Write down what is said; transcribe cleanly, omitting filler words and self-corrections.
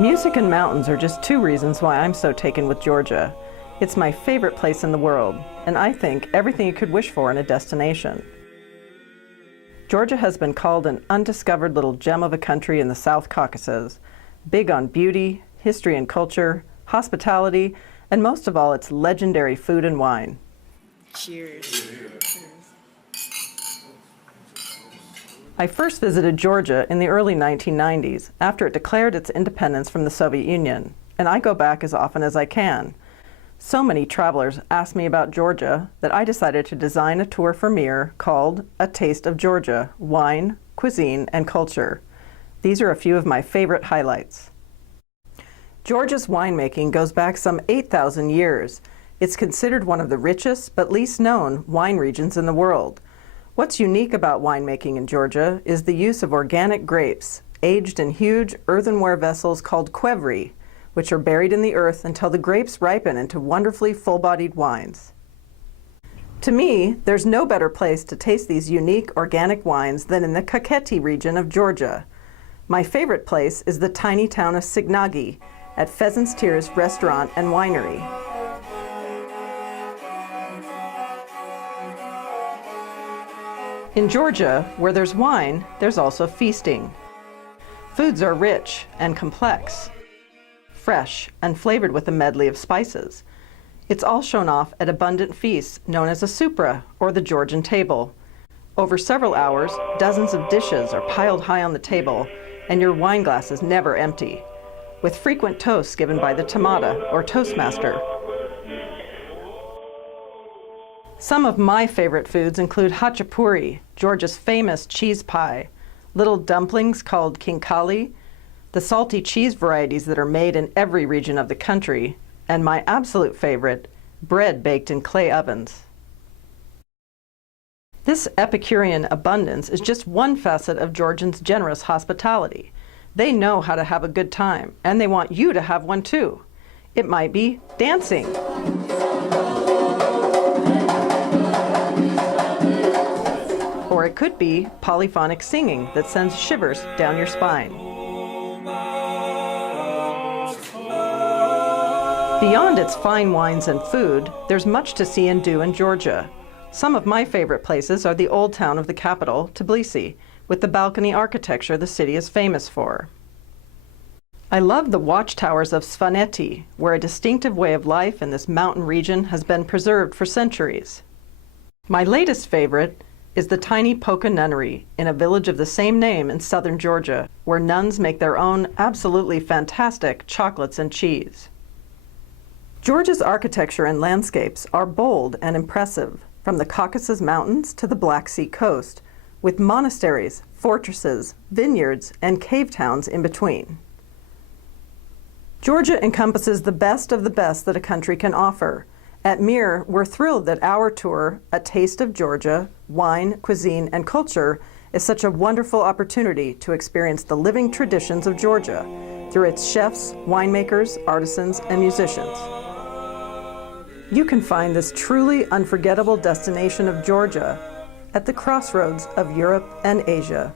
Music and mountains are just two reasons why I'm so taken with Georgia. It's my favorite place in the world, and I think everything you could wish for in a destination. Georgia has been called an undiscovered little gem of a country in the South Caucasus, big on beauty, history and culture, hospitality, and most of all, its legendary food and wine. Cheers. I first visited Georgia in the early 1990s after it declared its independence from the Soviet Union, and I go back as often as I can. So many travelers ask me about Georgia that I decided to design a tour for Mir called A Taste of Georgia: Wine, Cuisine, and Culture. These are a few of my favorite highlights. Georgia's winemaking goes back some 8,000 years. It's considered one of the richest but least known wine regions in the world. What's unique about winemaking in Georgia is the use of organic grapes, aged in huge earthenware vessels called qvevri, which are buried in the earth until the grapes ripen into wonderfully full-bodied wines. To me, there's no better place to taste these unique organic wines than in the Kakheti region of Georgia. My favorite place is the tiny town of Signagi at Pheasant's Tears Restaurant and Winery. In Georgia, where there's wine, there's also feasting. Foods are rich and complex, fresh and flavored with a medley of spices. It's all shown off at abundant feasts known as a supra, or the Georgian table. Over several hours, dozens of dishes are piled high on the table, and your wine glass is never empty, with frequent toasts given by the tamada, or toastmaster. Some of my favorite foods include hachapuri, Georgia's famous cheese pie, little dumplings called kinkali, the salty cheese varieties that are made in every region of the country, and my absolute favorite, bread baked in clay ovens. This Epicurean abundance is just one facet of Georgians' generous hospitality. They know how to have a good time, and they want you to have one too. It might be dancing, or it could be polyphonic singing that sends shivers down your spine. Beyond its fine wines and food, there's much to see and do in Georgia. Some of my favorite places are the old town of the capital, Tbilisi, with the balcony architecture the city is famous for. I love the watchtowers of Svaneti, where a distinctive way of life in this mountain region has been preserved for centuries. My latest favorite is the tiny Poka Nunnery in a village of the same name in southern Georgia, where nuns make their own absolutely fantastic chocolates and cheese. Georgia's architecture and landscapes are bold and impressive, from the Caucasus Mountains to the Black Sea coast, with monasteries, fortresses, vineyards, and cave towns in between. Georgia encompasses the best of the best that a country can offer. At Mir, we're thrilled that our tour, A Taste of Georgia: Wine, Cuisine, and Culture, is such a wonderful opportunity to experience the living traditions of Georgia through its chefs, winemakers, artisans, and musicians. You can find this truly unforgettable destination of Georgia at the crossroads of Europe and Asia.